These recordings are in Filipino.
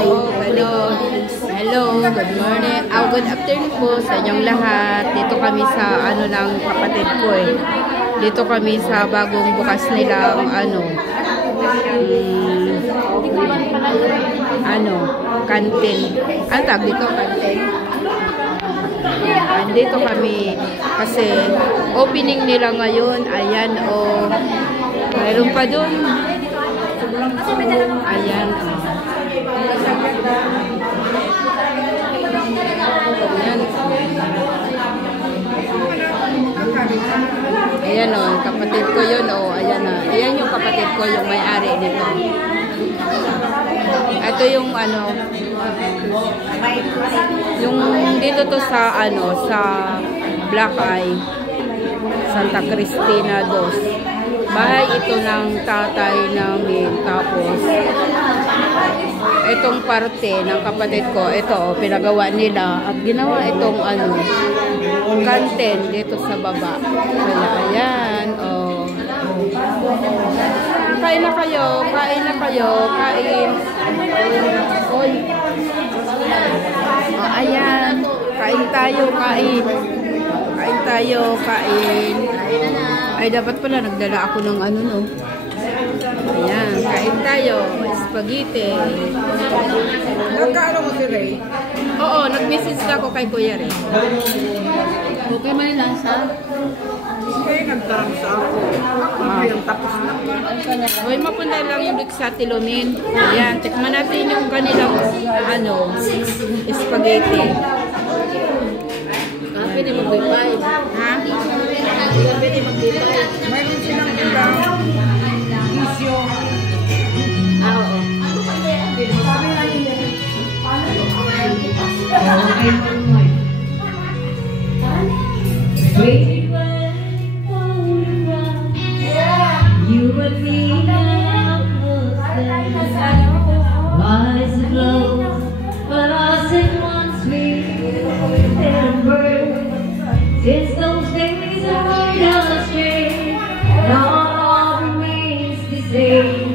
hello. Hello, good morning. Good afternoon po sa inyong lahat. Dito kami sa ng kapatid ko eh. Dito kami sa bagong bukas nilang kantin. Ang tawag dito, kantin. Andito kami kasi opening nila ngayon. Ayan mayroon pa doon. Ayan Ayan kapatid ko yun ayan yung kapatid ko, yung may-ari nito. Ito yung yung dito to sa sa Black Eye, Santa Cristina 2. Bahay ito ng tatay namin. Tapos itong parte ng kapatid ko, ito pinagawa nila at ginawa itong kanten dito sa baba. Kaya ayan kain na kayo, kain. Oy. Ayan, kain tayo. Ay, dapat pala nagdala ako ng Ayan, kain tayo. Spaghetti. Nagkaano mo si Ray? Oo, nag-message na ako kay Kuya Ray. Okay man yung lasa? Okay, nagtarang sa ako. Yung tapos na. Uy, mapunta lang yung dito sa Tilumin. Ayan, tikman natin yung kanilang spaghetti. Pwede mag-bipay. Ha? Pwede mag-bipay. Mayroon silang ilang isyo. Oo. You and me now, rise and glow, but us in one sweet ember. Since those days are right astray, all remains the same.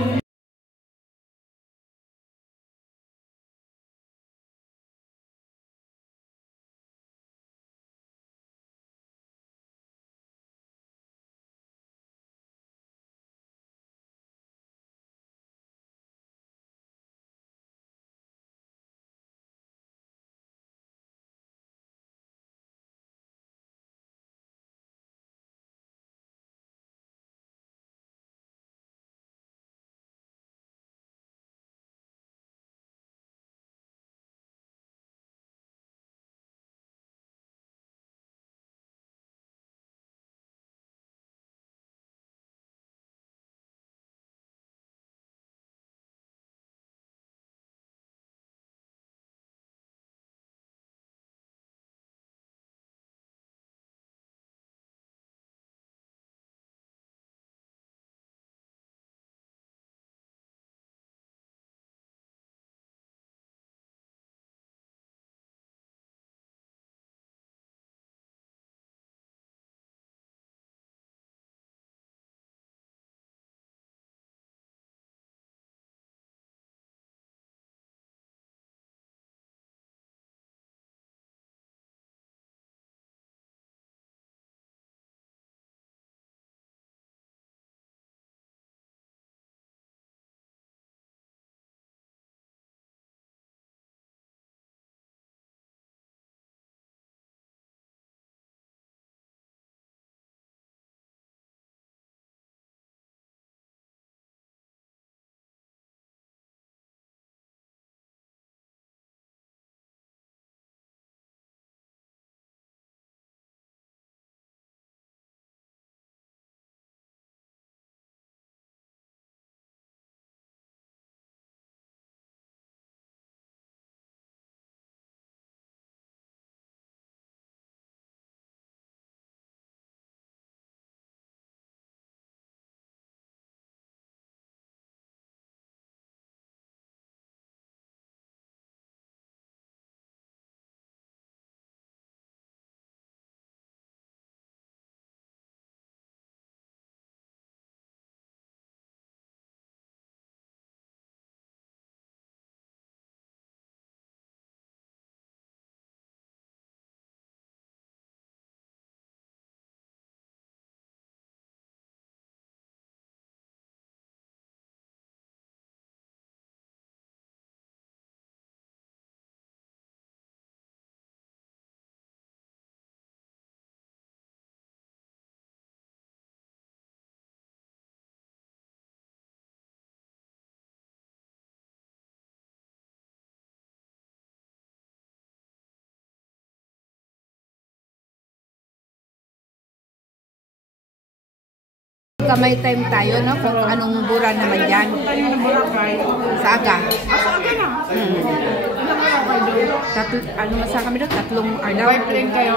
Kamay time tayo, no? Kung anong bura naman yan. Tayo ng Boracay. Sa aga. Asa aga na? Ano kaya kayo doon? Ano masa kami doon? 3 araw. By train kayo?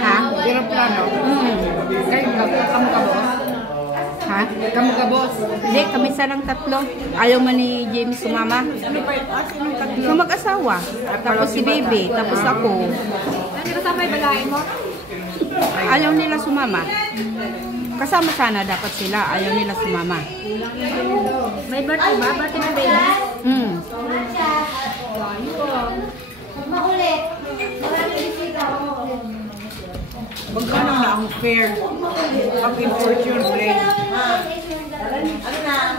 Ha? Aeroplano? Kayo kamu ka boss? Ha? Kamu ka boss? Hindi, kami sarang 3. Ayaw man ni James sumama. Ano pa yung sinong tatlo? Yung mag-asawa. Tapos si Baby. Tapos ako. Ano kasama yung balain mo? Ayaw nila sumama. Kasama sana dapat sila. Ayaw nila sumama. May birthday ba? Birthday mo baby? Magkano na ang fare? Pag in Fortune plane?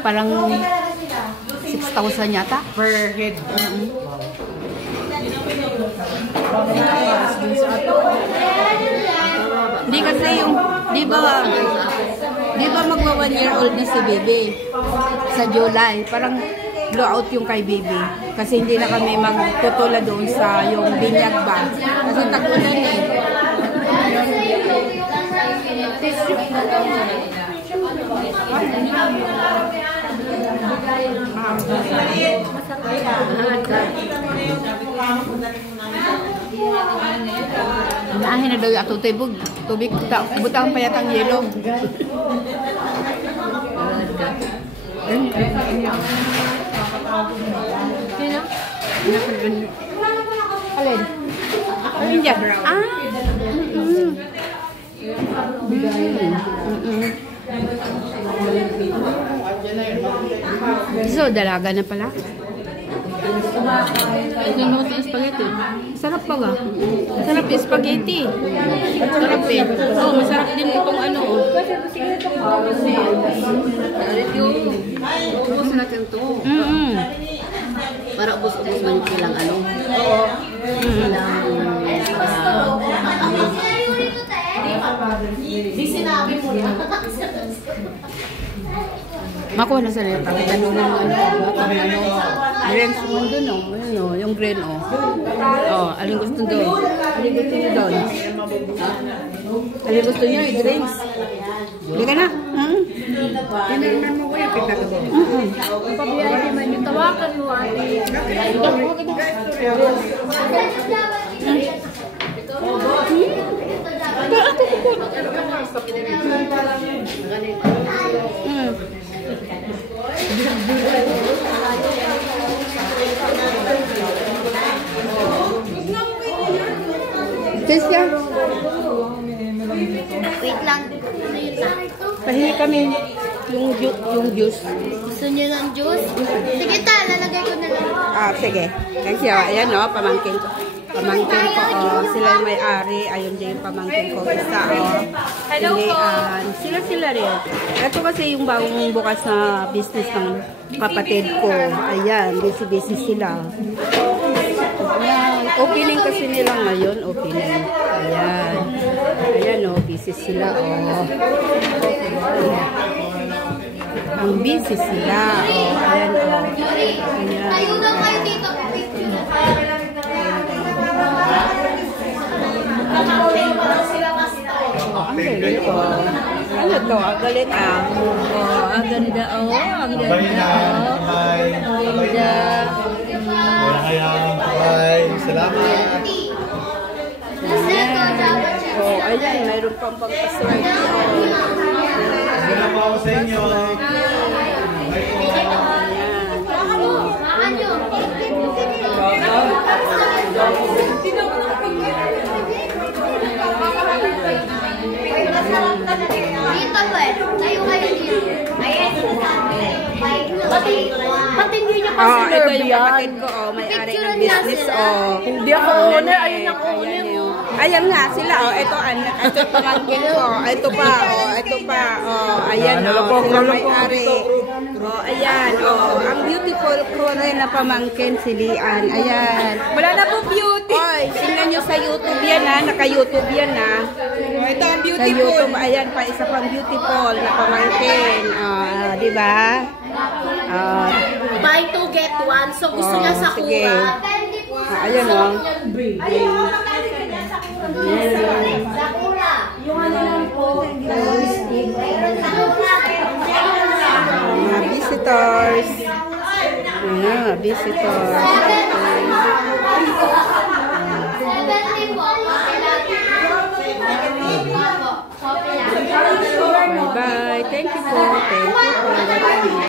Parang 6,000 yata. Per head. Hindi kasi yung, di ba magwa 1 year old na si Baby sa July. Parang blowout yung kay Baby. Kasi hindi na kami magtutula doon sa yung binyag ba. Kasi tag-ulan eh. Naahin na daw yung atutay tubig. Butang pa yatang yelo. Sino? Alin? Alin dyan? So, dalaga na pala. Ito mo sa spaghetti. Sarap pa ba? Sarap yung spaghetti. Sarap eh. Oo, masarap din itong ano. Ubus natin ito. Para ubus man ilang ano. Makuha na sa leta. Tanungin mo ano. Drinks mo doon oh. Ayun oh, yung green oh. Oh, alin gusto doon? Alin gusto niyo doon? Alin gusto niyo i-drinks? Hindi ka na? Tinirman mo ko yung pinagawa. Pabiyay man yung tawakan mo ate. Taste ka? Wait lang. Pahingi kami yung juice. Gusto niyo ng juice? Sige ta, lalagay ko na lang. Ah, sige. Kasi ayan no, pamangkin ko. Pamangkin ko, oh. Sila yung may-ari. Ayun din yung pamangkin ko. Isa, oh. Hello po. Sila rin. Ito kasi yung bagong bukas na business ng kapatid ko. Ayan, busy sila. Ayan, opening kasi nila ngayon. Opening. Ayan. Ayan, oh. Busy sila, oh. Ang busy sila, oh. Ayan, oh. Ayan. Tayo daw kayo dito. Ang galing ko. Ano to? Ang galing ah. Oh, ang ganda oh. Ang ganda oh. Ang ganda. Wala kayang bye. Salamat. Ayan. Oh, ayan. Mayroon pang pagpaswerte. Salamat ako sa inyo. Dito ba eh? Tayo kayo dito. Ayan. Ba't hindi niyo pa Oh, ito sinerve yung yan? kapatid ko oh. May-ari ng Picturean niya business sila. oh. Hindi ako owner. Ayun ang owner mo. Ayan nga sila oh. Ito yung pamangkin ko. Ito pa oh. Ito pa oh. Ayan oh. Sila may-ari. Oh, ayan oh. Ang beautiful ko rin na pamangkin si Lian. Ayan. Wala na po beauty. Oy, tingnan nyo sa YouTube yan ha. Naka-YouTube yan ha. Ito ang Sa YouTube, ayan pa, isa pang beautiful na pamangkin. Di ba? Buy to get one. So gusto niya sa sige. kura. Ayan o. Sakura. Yung ano lang po. visitor. 70 po. Bye-bye. Thank you po. Thank you for watching.